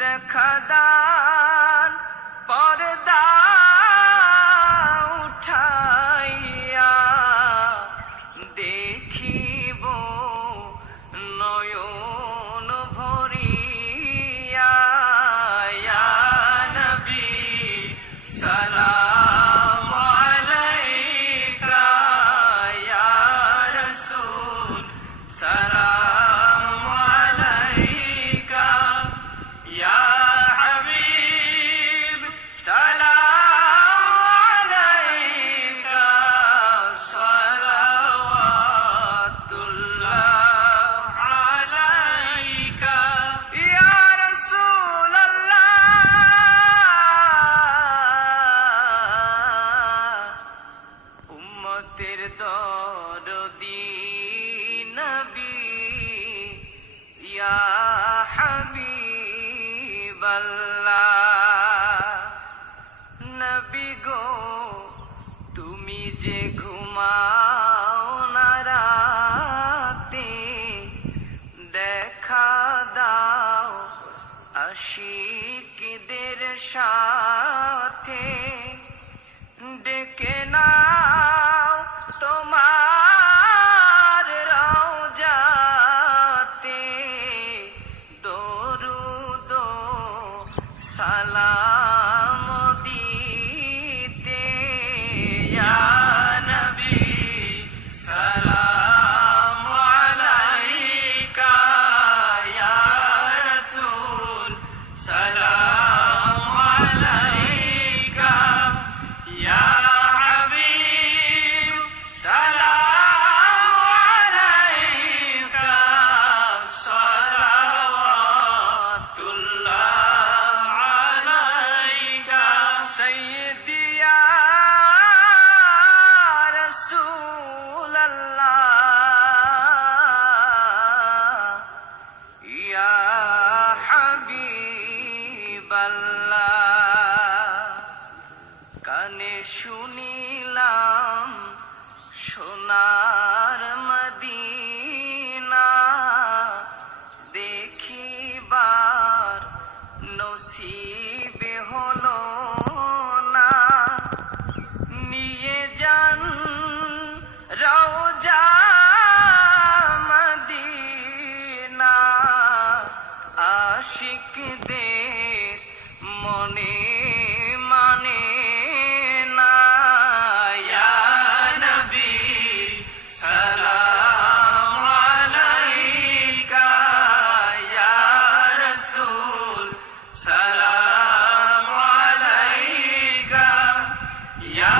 দেখা দান পর্দা উঠাইয়া দেখিব নয়ন ভরিয়া। ইয়া নবী সালাম আলাইকা, ইয়া রাসূল সালাম আলাইকা, ইয়া হাবিব সালাম আলাইকা, সালাওয়াতুল্লাহ আলাইকা, ইয়া রাসূলাল্লাহ। উম্মতের দরদী নবী, ইয়া হাবিবাল্লাহ। নবী গো তুমি যে ঘুমাও না রাতে, দেখা দাও আশিকদের সাথে, ডেকে নাও তোমার রওজাতে, দরুদ সালাম দিতে। ইয়া নবী সালাম আলাইকা, ইয়া রাসূল সালাম আলাইকা, ইয়া হাবিব সালাম আলাইকা, সালাওয়াতুল্লাহ আলাইকা, সাইয়্যিদি ইয়া রাসূলাল্লাহ, ইয়া হাবিবাল্লাহ। কানে শুনিলাম সোনার মদিনা, দেখিবার নসিবে হলো না। নিয়ে যান রওজা মদিনা, আশিকদের মনে মানে না। ইয়া নবী সালাম আলাইকা, ইয়া রাসূল সালাম আলাইকা, ইয়া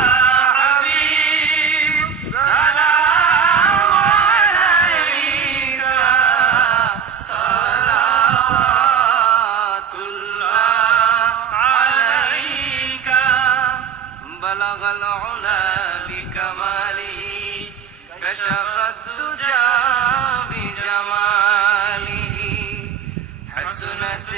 হাবিব সালাম আলাইকা, সালাওয়াতুল্লাহ আলাইকা। বালাগাল উলা বিকামালিহি, কাশাফাত তুজা বিজামালিহি, হাসনাত